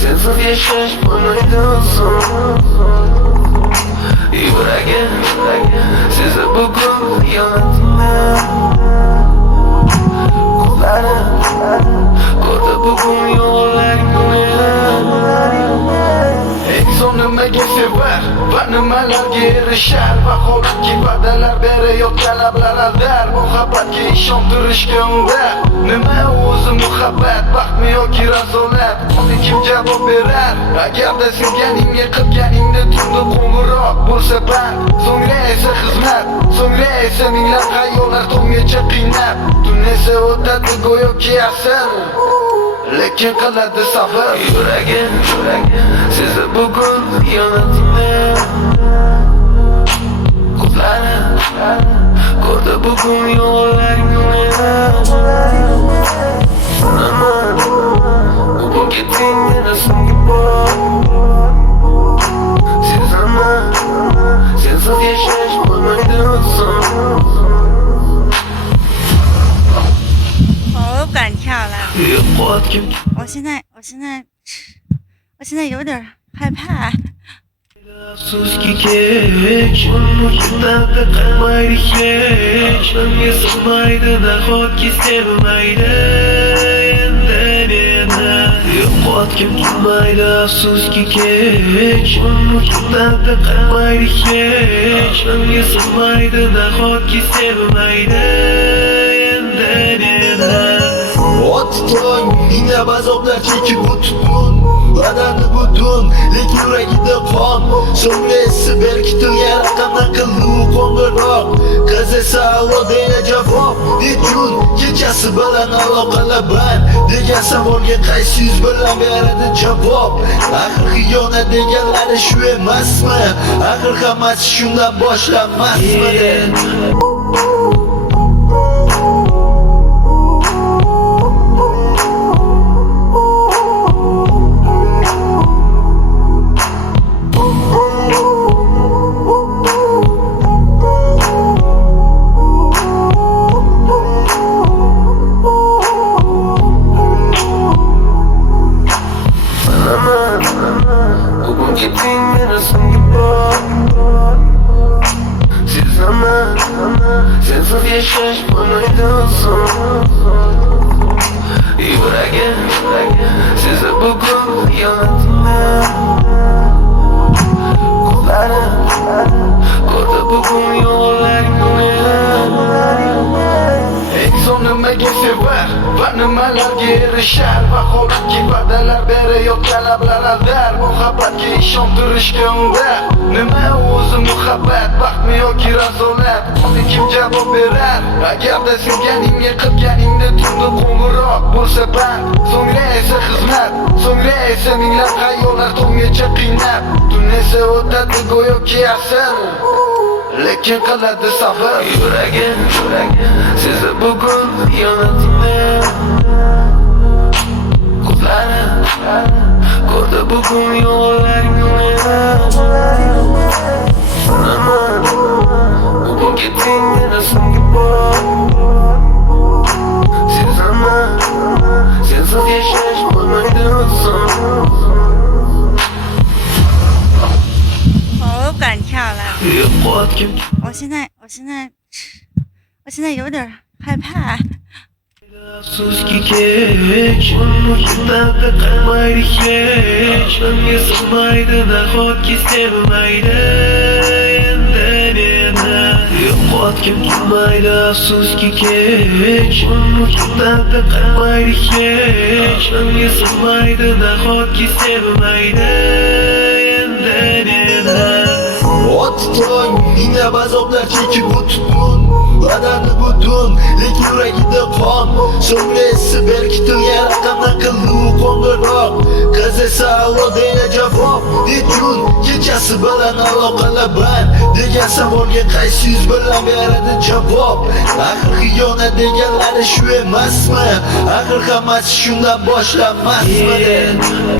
sensiz yashash bo'lmaydi oson. Yuragim sezib bugun xiyonatni. Ko'zlarim ko'rdi bugun yollarni. Inson nimaga sevar va nimalarga erishar? Vaholanki va'dalar berayotgan lablar aldar. Muhabbatga ishontirishga unda nima o'zi muhabbat, baxtmi yoki razolat? Uni kim javob berar? Agarda sevganingga qilganingda tunda qo'ng'iroq bo'lsa band, so'ngra esa xizmat, so'ngra esa minglab xayollar tonggacha qiynab, tun esa o'tadi go'yoki asr, lekin qiladi sabr. Yuragim sezib bugun xiyonatni. Ko'zlarim ko'rdi bugun yollarni. Bugun ketding yana so'nggi bor. Sezaman sensiz yashash bo'lmaydi oson. 好敢跳了！ Yo'qotgim 我现在有点害怕。 afsuski kech, muhitlarda qolmaydi hech. Menga sig'maydi nahotki sevmaydi endi meni. Yo'qotgim kelmaydi afsuski kech, muhitlarda qolmaydi hech. Menga sig'maydi nahotki sevmaydi endi meni. Otito'ng minglab azoblar chekib o'tibdun, badani butun, lekin yuragida qon. So'ngra esi berkitilgan raqamdan qildi u qo'ng'iroq. Qiz esa allo deydi javob. Nechun kechasi bilan aloqalar band degan savolga qaysi yuz bilan beradi javob? Axir xiyonat deganlari shu emasmi? Axir hammasi shundan boshlanmasmidi? Bugun ketding yana so'nggi bor. Sezaman sensiz yashash bo'lmaydi oson. Yuragim sezib bugun xiyonatni. Ko'zlarim ko'rdi bugun yollarni. Inson nimaga sevar va nimalarga erishar? Vaholanki va'dalar berayotgan lablar aldar. Muhabbatga ishontirishga unda nima o'zi muhabbat, baxtmi yoki razolat? Uni kim javob berar? Agarda sevganingga qilganingda tunda qo'ng'iroq bo'lsa band, so'ngra esa xizmat, so'ngra esa minglab xayollar tonggacha qiynab, tun esa o'tadi go'yoki asr, lekin qiladi sabr. Yuragim sezib bugun xiyonatni. Ko'zlarim ko'rdi bugun yollarni. Bugun ketding yana so'nggi bor. Sezaman sensiz yashash bo'lmaydi oson. 好敢跳了！ Yo'qotgim 我现在有点害怕。 afsuski kech, muhitlarda qolmaydi hech. Menga sig'maydi nahotki sevmaydi endi meni. Yo'qotgim kelmaydi afsuski kech, muhitlarda qolmaydi hech. Menga sig'maydi nahotki sevmaydi endi meni. Otito'ng minglab azoblar chekib o'tibdun, badani butun, lekin yuragida qon. So'ngra esi berkitilgan raqamdan qildi u qo'ng'iroq. Qiz esa allo deydi javob. Nechun kechasi bilan aloqalar band degan savolga qaysi yuz bilan beradi javob? Axir xiyonat deganlari shu emasmi? Axir hammasi shundan boshlanmasmidi?